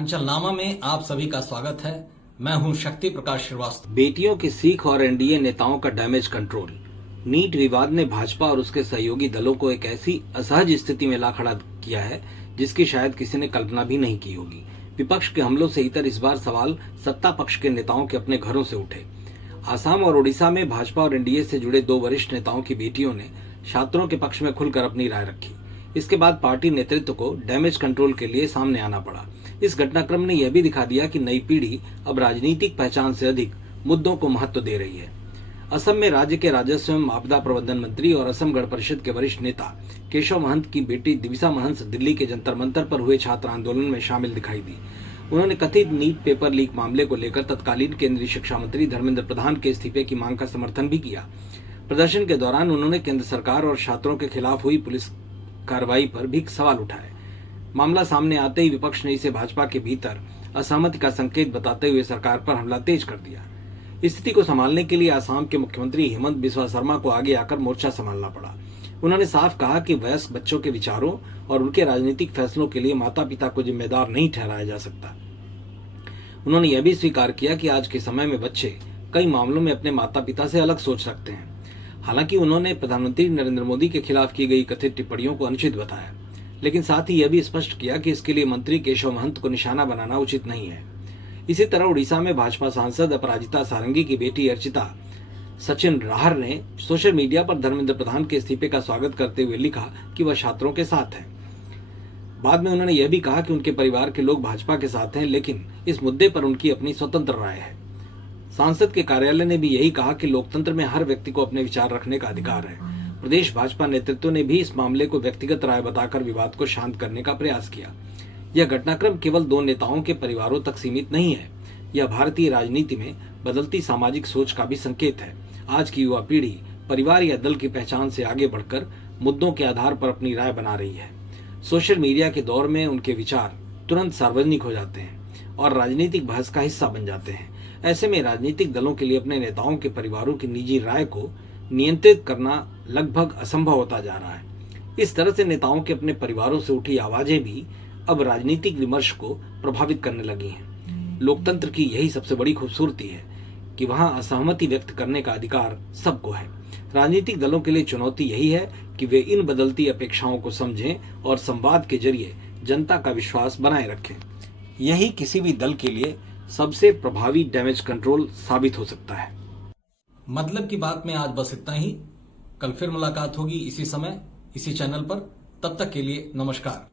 उत्तरांचल नामा में आप सभी का स्वागत है। मैं हूं शक्ति प्रकाश श्रीवास्तव। बेटियों की सीख और एनडीए नेताओं का डैमेज कंट्रोल। नीट विवाद ने भाजपा और उसके सहयोगी दलों को एक ऐसी असहज स्थिति में ला खड़ा किया है जिसकी शायद किसी ने कल्पना भी नहीं की होगी। विपक्ष के हमलों से इतर इस बार सवाल सत्ता पक्ष के नेताओं के अपने घरों से उठे। आसाम और ओडिशा में भाजपा और एनडीए से जुड़े दो वरिष्ठ नेताओं की बेटियों ने छात्रों के पक्ष में खुलकर अपनी राय रखी। इसके बाद पार्टी नेतृत्व को डैमेज कंट्रोल के लिए सामने आना पड़ा। इस घटनाक्रम ने यह भी दिखा दिया कि नई पीढ़ी अब राजनीतिक पहचान से अधिक मुद्दों को महत्व दे रही है। असम में राज्य के राजस्व एवं आपदा प्रबंधन मंत्री और असम गण परिषद के वरिष्ठ नेता केशव महंत की बेटी दिविसा महंत दिल्ली के जंतर मंतर पर हुए छात्र आंदोलन में शामिल दिखाई दी। उन्होंने कथित नीट पेपर लीक मामले को लेकर तत्कालीन केंद्रीय शिक्षा मंत्री धर्मेंद्र प्रधान के इस्तीफे की मांग का समर्थन भी किया। प्रदर्शन के दौरान उन्होंने केंद्र सरकार और छात्रों के खिलाफ हुई पुलिस कार्रवाई पर भी सवाल उठाए। मामला सामने आते ही विपक्ष ने इसे भाजपा के भीतर असहमति का संकेत बताते हुए सरकार पर हमला तेज कर दिया। स्थिति को संभालने के लिए असम के मुख्यमंत्री हेमंत बिस्वा शर्मा को आगे आकर मोर्चा संभालना पड़ा। उन्होंने साफ कहा कि वयस्क बच्चों के विचारों और उनके राजनीतिक फैसलों के लिए माता पिता को जिम्मेदार नहीं ठहराया जा सकता। उन्होंने यह भी स्वीकार किया कि आज के समय में बच्चे कई मामलों में अपने माता पिता से अलग सोच रखते हैं। हालांकि उन्होंने प्रधानमंत्री नरेंद्र मोदी के खिलाफ की गई कथित टिप्पणियों को अनुचित बताया, लेकिन साथ ही यह भी स्पष्ट किया कि इसके लिए मंत्री केशव महंत को निशाना बनाना उचित नहीं है। इसी तरह उड़ीसा में भाजपा सांसद अपराजिता सारंगी की बेटी अर्चिता सचिन राहर ने सोशल मीडिया पर धर्मेंद्र प्रधान के इस्तीफे का स्वागत करते हुए लिखा कि वह छात्रों के साथ है। बाद में उन्होंने यह भी कहा कि उनके परिवार के लोग भाजपा के साथ हैं, लेकिन इस मुद्दे पर उनकी अपनी स्वतंत्र राय है। सांसद के कार्यालय ने भी यही कहा कि लोकतंत्र में हर व्यक्ति को अपने विचार रखने का अधिकार है। प्रदेश भाजपा नेतृत्व ने भी इस मामले को व्यक्तिगत राय बताकर विवाद को शांत करने का प्रयास किया। यह घटनाक्रम केवल दो नेताओं के परिवारों तक सीमित नहीं है, यह भारतीय राजनीति में बदलती सामाजिक सोच का भी संकेत है। आज की युवा पीढ़ी परिवार या दल की पहचान से आगे बढ़कर मुद्दों के आधार पर अपनी राय बना रही है। सोशल मीडिया के दौर में उनके विचार तुरंत सार्वजनिक हो जाते हैं और राजनीतिक बहस का हिस्सा बन जाते हैं। ऐसे में राजनीतिक दलों के लिए अपने नेताओं के परिवारों की निजी राय को नियंत्रित करना लगभग असंभव होता जा रहा है। इस तरह से नेताओं के अपने परिवारों से उठी आवाजें भी अब राजनीतिक विमर्श को प्रभावित करने लगी हैं। लोकतंत्र की यही सबसे बड़ी खूबसूरती है कि वहां असहमति व्यक्त करने का अधिकार सबको है। राजनीतिक दलों के लिए चुनौती यही है कि वे इन बदलती अपेक्षाओं को समझें और संवाद के जरिए जनता का विश्वास बनाए रखें। यही किसी भी दल के लिए सबसे प्रभावी डैमेज कंट्रोल साबित हो सकता है। मतलब की बात में आज बस इतना ही। कल फिर मुलाकात होगी इसी समय, इसी चैनल पर। तब तक के लिए नमस्कार।